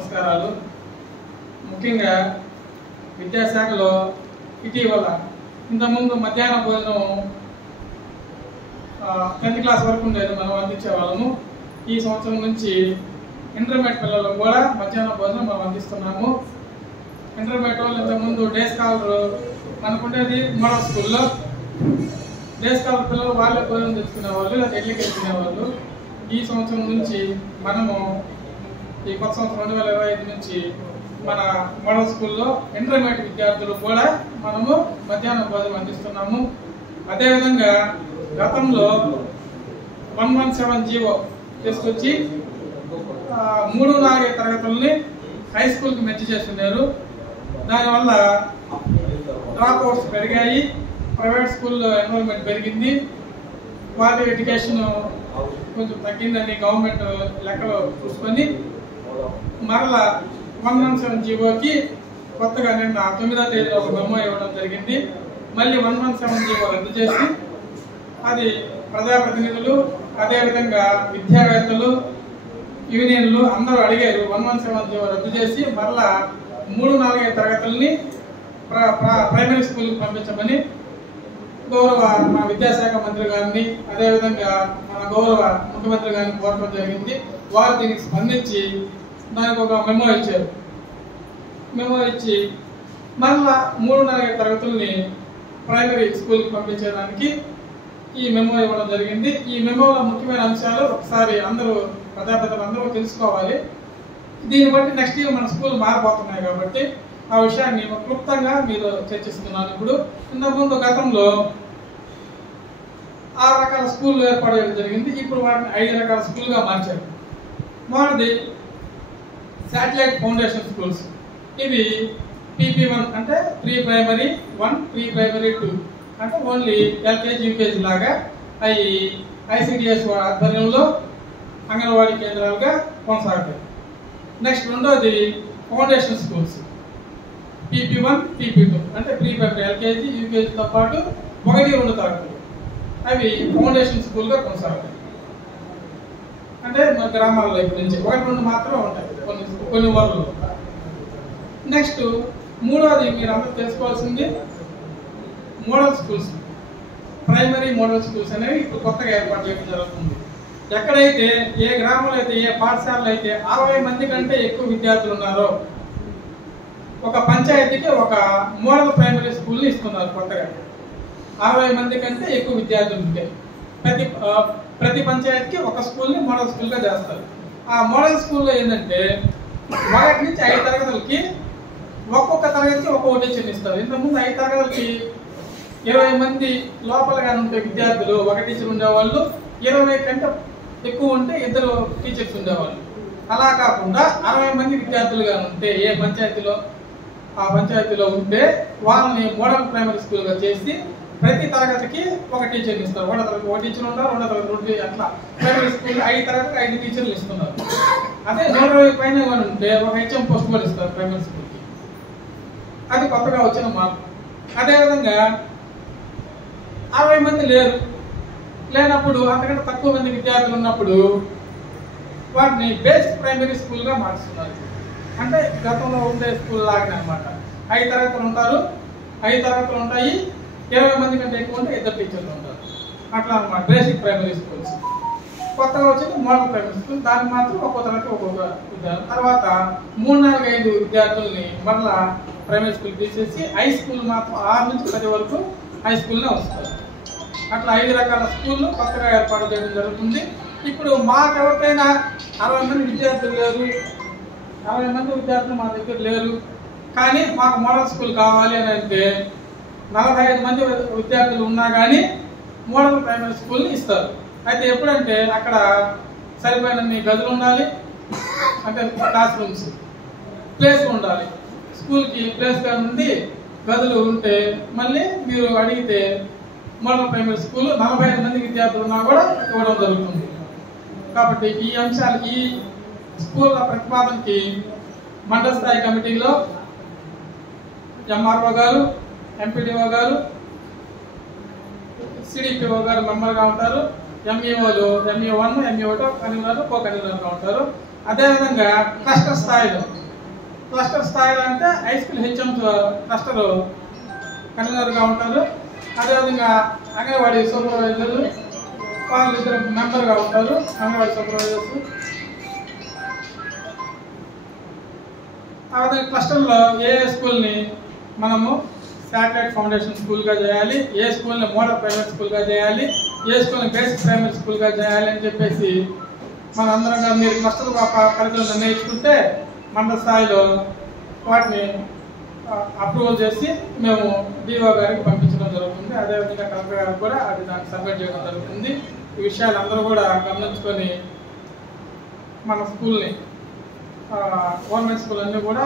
నమస్కారాలు. ముఖ్యంగా విద్యాశాఖలో ఇటీవల ఇంతకుముందు మధ్యాహ్న భోజనం 10th క్లాస్ వరకు ఉండేది, మనం అందించే వాళ్ళము. ఈ సంవత్సరం నుంచి ఇంటర్మీడియట్ పిల్లలకు కూడా మధ్యాహ్న భోజనం మనం అందిస్తున్నాము. ఇంటర్మీడియట్ వాళ్ళు ఇంతకుముందు డే స్కాలర్ మనకుండేది మోడల్ స్కూల్లో. డే స్కాలర్ పిల్లలు వాళ్ళే భోజనం తెచ్చుకునేవాళ్ళు, లేదా ఇళ్ళకి తెచ్చుకునేవాళ్ళు. ఈ సంవత్సరం నుంచి మనము ఈ కొత్త సంవత్సరం 2025 నుంచి మన మోడల్ స్కూల్లో ఇంటర్మీడియట్ విద్యార్థులు కూడా మనము మధ్యాహ్న భోజనం అందిస్తున్నాము. అదేవిధంగా గతంలో 117 జీవో తీసుకొచ్చి 3-4 తరగతులని హై స్కూల్కి మెచ్చి చేస్తున్నారు. దానివల్ల డ్రాప్ అవుట్స్ పెరిగాయి, ప్రైవేట్ స్కూల్లో ఎన్రోల్మెంట్ పెరిగింది, క్వాలిటీ ఎడ్యుకేషన్ కొంచెం తగ్గిందని గవర్నమెంట్ లెక్కలు చూసుకొని మరలా 117 జీవోకి కొత్తగా నిన్న 9వ తేదీలో ఒక మెమో ఇవ్వడం జరిగింది. మళ్ళీ 117 జీవో రద్దు చేసి అది ప్రజాప్రతినిధులు, అదేవిధంగా విద్యావేత్తలు, యూనియన్లు అందరూ అడిగారు 117 జీవో రద్దు చేసి మరలా 3-4 తరగతుల్ని ప్రైమరీ స్కూల్కి పంపించమని గౌరవ మన విద్యాశాఖ మంత్రి గారిని, అదేవిధంగా మన గౌరవ ముఖ్యమంత్రి గారిని కోరడం జరిగింది. వారు దీనికి స్పందించి దానికి ఒక మెమో ఇచ్చారు. మెమో ఇచ్చి మరలా 3-4 తరగతుల్ని ప్రైమరీ స్కూల్కి పంపించడానికి ఈ మెమో ఇవ్వడం జరిగింది. ఈ మెమోలో ముఖ్యమైన అంశాలు ఒకసారి అందరూ ప్రజాప్రతినిధులు అందరూ తెలుసుకోవాలి. దీన్ని బట్టి నెక్స్ట్ ఇయర్ మన స్కూల్ మారిపోతున్నాయి కాబట్టి ఆ విషయాన్ని క్లుప్తంగా మీరు చర్చిస్తున్నాను. ఇప్పుడు ఇంతకుముందు గతంలో 6 రకాల స్కూళ్ళు ఏర్పాటు చేయడం జరిగింది. ఇప్పుడు వాటిని 5 రకాల స్కూల్గా మార్చారు. మొదటిది శాటిలైట్ ఫౌండేషన్ స్కూల్స్. ఇవి PP1 అంటే ప్రీ ప్రైమరీ 1, ప్రీ ప్రైమరీ 2 అంటే ఓన్లీ LKG UKG లాగా అవి ICDS ఆధ్వర్యంలో అంగన్వాడీ కేంద్రాలుగా కొనసాగుతాయి. నెక్స్ట్ రెండోది ఫౌండేషన్ స్కూల్స్ PP1, PP2 అంటే ప్రీ ప్రైమరీ LKG UKGతో పాటు 1-2 తరగతులు అవి ఫౌండేషన్ స్కూల్గా కొనసాగుతాయి. అంటే మన గ్రామాల్లో ఇప్పటి నుంచి 1-2 మాత్రమే ఉంటాయి కొన్ని ఊర్లలో. నెక్స్ట్ మూడోది మీరు అందరూ తెలుసుకోవాల్సింది model schools. Primary model schools అనేవి ఇప్పుడు కొత్తగా ఏర్పాటు చేయడం జరుగుతుంది. ఎక్కడైతే ఏ గ్రామంలో అయితే ఏ పాఠశాలలో అయితే 60 మంది కంటే ఎక్కువ విద్యార్థులు ఉన్నారో ఒక పంచాయతీకి ఒక మోడల్ ప్రైమరీ స్కూల్ని ఇస్తున్నారు కొత్తగా. 60 మంది కంటే ఎక్కువ విద్యార్థులు ఉంటే ప్రతి పంచాయతీకి ఒక స్కూల్ని మోడల్ స్కూల్గా చేస్తారు. ఆ మోడల్ స్కూల్లో ఏంటంటే 1 నుంచి 5 తరగతులకి ఒక్కొక్క తరగతికి ఒక్కొక్క టీచర్ని ఇస్తారు. ఇంతకుముందు 5 తరగతులకి 20 మంది లోపలగా ఉంటే విద్యార్థులు ఒక టీచర్ ఉండేవాళ్ళు, 20 కంటే ఎక్కువ ఉంటే 2 టీచర్స్ ఉండేవాళ్ళు. అలా కాకుండా 60 మంది విద్యార్థులుగా ఉంటే ఏ పంచాయతీలో ఆ పంచాయతీలో ఉంటే వాళ్ళని మోడల్ ప్రైమరీ స్కూల్గా చేసి ప్రతి తరగతికి ఒక టీచర్ని ఇస్తారు. 1 తరగతి 1 టీచర్ ఉంటారు, 2 తరగతి 2 అట్లా ప్రైమరీ స్కూల్ 5 తరగతికి 5 టీచర్లు ఇస్తున్నారు. అదే 120 పైన ఉంటే ఒక HM పోస్ట్ కూడా ఇస్తారు ప్రైమరీ స్కూల్కి. అది కొత్తగా వచ్చిన మార్పు. అదేవిధంగా 60 మంది లేనప్పుడు అంతకంటే తక్కువ మంది విద్యార్థులు ఉన్నప్పుడు వాటిని బేసిక్ ప్రైమరీ స్కూల్గా మార్చుతున్నారు. అంటే గతంలో ఉండే స్కూల్ లాగానే అనమాట. 5 తరగతులు ఉంటారు, 5 తరగతులు ఉంటాయి, 20 మంది కంటే ఎక్కువ ఉంటే 2 టీచర్లు ఉంటారు. అట్లా అనమాట బేసిక్ ప్రైమరీ స్కూల్స్. కొత్తగా వచ్చింది మోడల్ ప్రైమరీ స్కూల్. దానికి మాత్రం ఒక్కొక్క తరగతి ఒక్కొక్క విద్యార్థులు. తర్వాత 3-4-5 విద్యార్థుల్ని మరలా ప్రైమరీ స్కూల్ తీసేసి హై స్కూల్ మాత్రం 6 నుంచి 10 వరకు హై స్కూల్నే వస్తారు. అట్లా 5 రకాల స్కూళ్ళు కొత్తగా ఏర్పాటు చేయడం జరుగుతుంది. ఇప్పుడు మాకెవరికైనా 60 మంది విద్యార్థులు లేరు, 60 మంది విద్యార్థులు మా దగ్గర లేరు, కానీ మాకు మోడల్ స్కూల్ కావాలి అని అంటే 45 మంది విద్యార్థులు ఉన్నా కానీ మోడల్ ప్రైమరీ స్కూల్ని ఇస్తారు. అయితే ఎప్పుడంటే అక్కడ సరిపోయినన్ని గదులు ఉండాలి, అంటే క్లాస్ రూమ్స్, ప్లేస్ ఉండాలి. స్కూల్కి ప్లేస్గా నుండి గదులు ఉంటే మళ్ళీ మీరు అడిగితే మోడల్ ప్రైమరీ స్కూల్ 45 మంది విద్యార్థులు ఉన్నా కూడా ఇవ్వడం జరుగుతుంది. కాబట్టి ఈ అంశాలు ఈ స్కూల్ ప్రతిపాదనకి మండల స్థాయి కమిటీలో MRO గారు, MPDO గారు, CDPO గారు మెంబర్గా ఉంటారు. MEOలు MEO1, MEO2 కన్వీనర్, కో కన్వీనర్గా ఉంటారు. అదేవిధంగా క్లస్టర్ స్థాయిలో అంటే హై స్కూల్ హెచ్ఎం క్లస్టర్ కన్వీనర్గా ఉంటారు. అదేవిధంగా అంగన్వాడీ సూపర్వైజర్లు వాళ్ళు ఇద్దరు మెంబర్గా ఉంటారు. అంగన్వాడీ సూపర్వైజర్స్ ఆ విధంగా క్లస్టర్లో ఏ స్కూల్ని మనము శాటిలైట్ ఫౌండేషన్ స్కూల్గా చేయాలి, ఏ స్కూల్ని మోడల్ ప్రైవేట్ స్కూల్గా చేయాలి, ఏ స్కూల్ని బేసిక్ ప్రైమరీ స్కూల్గా చేయాలి అని చెప్పేసి మనందరం మీరు క్లస్టర్ పరిధిలో నిర్ణయించుకుంటే మండల స్థాయిలో వాటిని అప్రూవల్ చేసి మేము డిఓ గారికి పంపించడం జరుగుతుంది. అదేవిధంగా కలెక్టర్ గారికి కూడా అది దాన్ని సబ్మిట్ చేయడం జరుగుతుంది. ఈ విషయాలు అందరూ కూడా గమనించుకొని మన స్కూల్ని గవర్నమెంట్ స్కూల్ అన్నీ కూడా